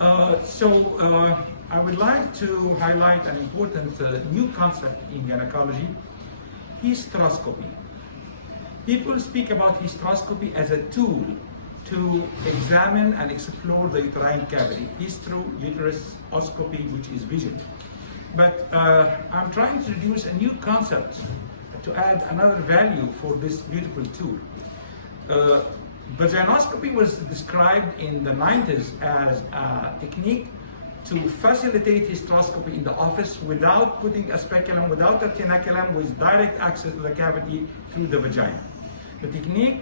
I would like to highlight an important new concept in gynecology, hysteroscopy. People speak about hysteroscopy as a tool to examine and explore the uterine cavity, hysterouteroscopy, which is vision. But I'm trying to introduce a new concept to add another value for this beautiful tool. Vaginiscopy was described in the 90s as a technique to facilitate hysteroscopy in the office without putting a speculum, without a tenaculum, with direct access to the cavity through the vagina. The technique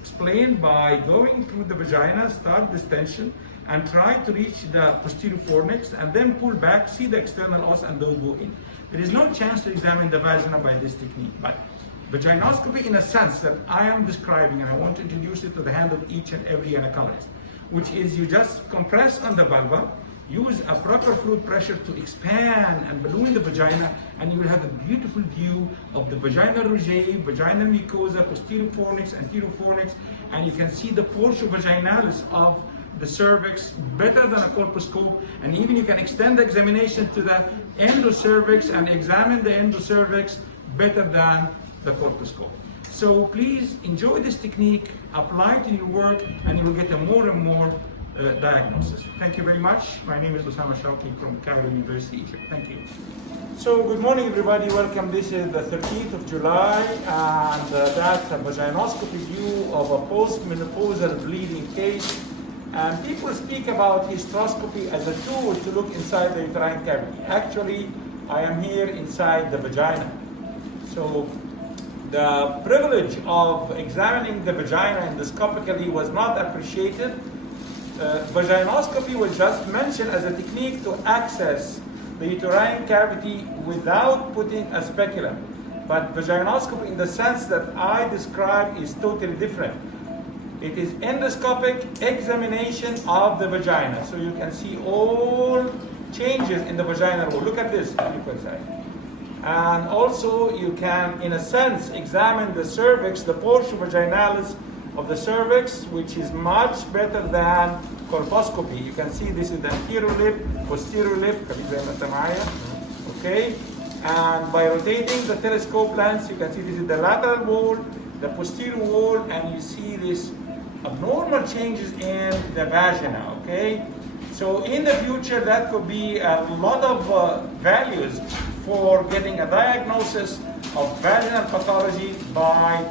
explained by going through the vagina, start distension, and try to reach the posterior fornix, and then pull back, see the external os, and then go in. There is no chance to examine the vagina by this technique, but vaginiscopy, in a sense that I am describing, and I want to introduce it to the hand of each and every gynecologist, which is you just compress on the vulva, use a proper fluid pressure to expand and balloon the vagina, and you will have a beautiful view of the vaginal regae, vaginal mucosa, posterior fornix, anterior fornix, and you can see the portia vaginalis of the cervix better than a colposcope, and even you can extend the examination to the endocervix and examine the endocervix better than the colposcope. So please enjoy this technique, apply it in your work, and you will get a more and more diagnosis. Thank you very much. My name is Shawki from Cairo University, Egypt. Thank you. So good morning, everybody. Welcome. This is the 13th of July, and that's a vaginiscopy view of a postmenopausal bleeding case. And people speak about hysteroscopy as a tool to look inside the uterine cavity. Actually, I am here inside the vagina. So the privilege of examining the vagina endoscopically was not appreciated. Vaginiscopy was just mentioned as a technique to access the uterine cavity without putting a speculum. But vaginiscopy, in the sense that I described, is totally different. It is endoscopic examination of the vagina. So you can see all changes in the vaginal wall. Look at this, and also you can, in a sense, examine the cervix, the portia vaginalis of the cervix, which is much better than colposcopy. You can see this is the anterior lip, posterior lip, okay? And by rotating the telescope lens, you can see this is the lateral wall, the posterior wall, and you see this abnormal changes in the vagina, okay? So in the future, that could be a lot of values for getting a diagnosis of vaginal pathology by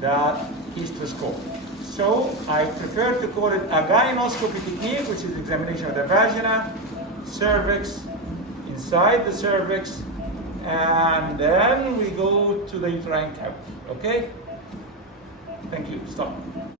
the hysteroscope. So I prefer to call it a gynoscopy technique, which is examination of the vagina, cervix, inside the cervix, and then we go to the uterine cavity, okay? Thank you, stop.